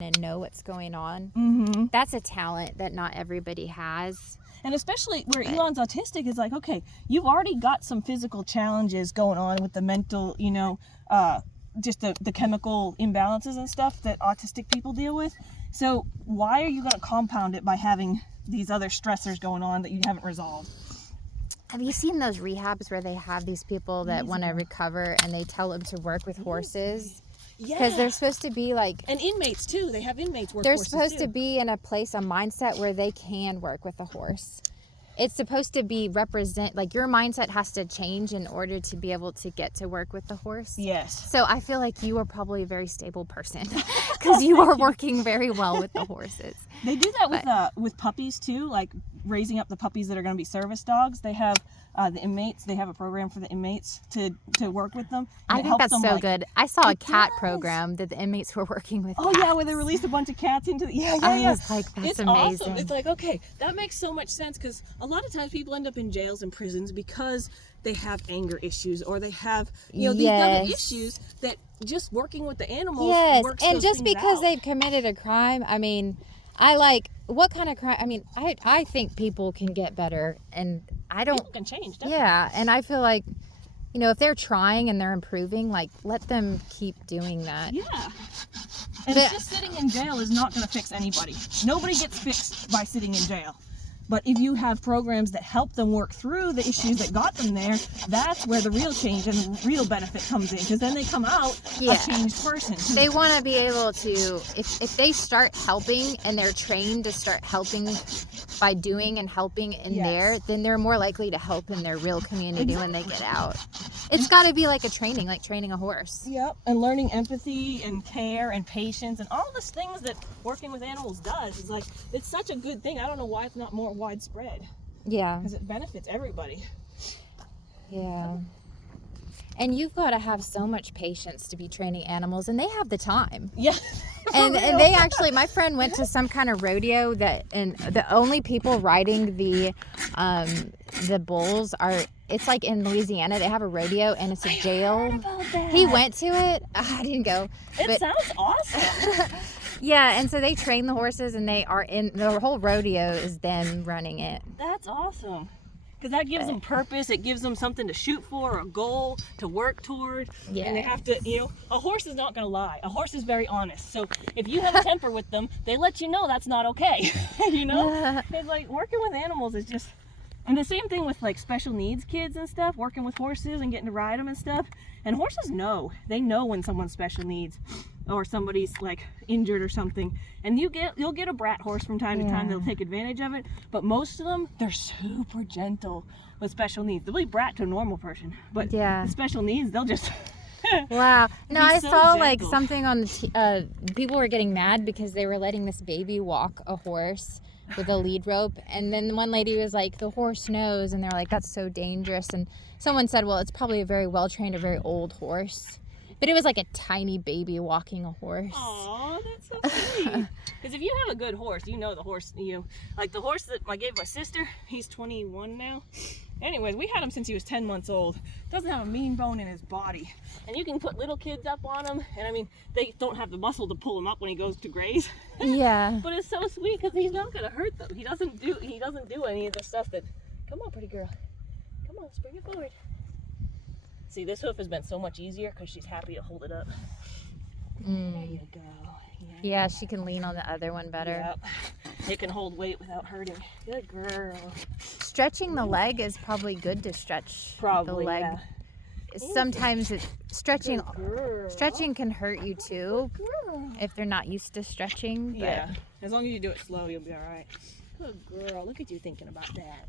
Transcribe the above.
and know what's going on. Mm-hmm. That's a talent that not everybody has. And especially where Elon's autistic is like, okay, you've already got some physical challenges going on with the mental, just the chemical imbalances and stuff that autistic people deal with. So why are you going to compound it by having these other stressors going on that you haven't resolved? Have you seen those rehabs where they have these people that want to recover and they tell them to work with horses? Because they're supposed to be like... And inmates too. They have inmates work They're horses supposed too. to be in a mindset where they can work with a horse. It's supposed to be like your mindset has to change in order to be able to get to work with the horse. Yes. So I feel like you are probably a very stable person because you are working very well with the horses. They do that with puppies too, like raising up the puppies that are going to be service dogs. They have the inmates. They have a program for the inmates to work with them. I think that's so good. I saw a cat program that the inmates were working with. Oh cats. Yeah, where they released a bunch of cats into the I was like, that's it's amazing. Awesome. It's like, okay, that makes so much sense because a lot of times people end up in jails and prisons because they have anger issues or they have these other issues that just working with the animals works and those just things because out. they've committed a crime, I mean, what kind of crime? I mean, I think people can get better, and I don't. People can change, definitely. Yeah, and I feel like, if they're trying and they're improving, like, let them keep doing that. Yeah. And just sitting in jail is not going to fix anybody. Nobody gets fixed by sitting in jail. But if you have programs that help them work through the issues that got them there, that's where the real change and real benefit comes in. Because then they come out a changed person. They want to be able to, if they start helping and they're trained to start helping by doing and helping in there, then they're more likely to help in their real community when they get out. It's got to be like training a horse. Yep, and learning empathy and care and patience and all these things that working with animals does is like, it's such a good thing. I don't know why it's not more widespread. Yeah. Because it benefits everybody. Yeah. And you've got to have so much patience to be training animals, and they have the time. Yeah. And they actually, my friend went to some kind of rodeo and the only people riding the bulls are, it's like in Louisiana, they have a rodeo and it's a jail. Heard about that. He went to it. I didn't go. It sounds awesome. Yeah, and so they train the horses and they are the whole rodeo is them running it. That's awesome. Because that gives them purpose. It gives them something to shoot for, a goal to work toward. Yeah. And they have to, a horse is not going to lie. A horse is very honest. So if you have a temper with them, they let you know that's not okay. It's like working with animals is just, and the same thing with like special needs kids and stuff, working with horses and getting to ride them and stuff. And horses know. They know when someone's special needs or somebody's like injured or something. And you'll get a brat horse from time to time that'll take advantage of it. But most of them, they're super gentle with special needs. They'll be brat to a normal person. But with special needs, they'll just... Wow. No, I saw gentle. like something on the people were getting mad because they were letting this baby walk a horse with a lead rope, and then one lady was like, the horse knows, and they're like, that's so dangerous. And someone said, well, it's probably a very well trained, a very old horse, but it was like a tiny baby walking a horse. Aw, that's so sweet. Because if you have a good horse, the horse, like the horse that I gave my sister, he's 21 now. Anyways, we had him since he was 10 months old. Doesn't have a mean bone in his body. And you can put little kids up on him, and I mean, they don't have the muscle to pull him up when he goes to graze. Yeah. But it's so sweet because he's not gonna hurt them. He doesn't do any of the stuff that, come on, pretty girl. Come on, let's bring it forward. See, this hoof has been so much easier because she's happy to hold it up. There you go. Yeah, she can lean on the other one better. Yep. It can hold weight without hurting. Good girl. Stretching the leg is probably good to stretch the leg. Yeah. Sometimes stretching can hurt you too if they're not used to stretching. But yeah, as long as you do it slow, you'll be all right. Good girl. Look at you thinking about that.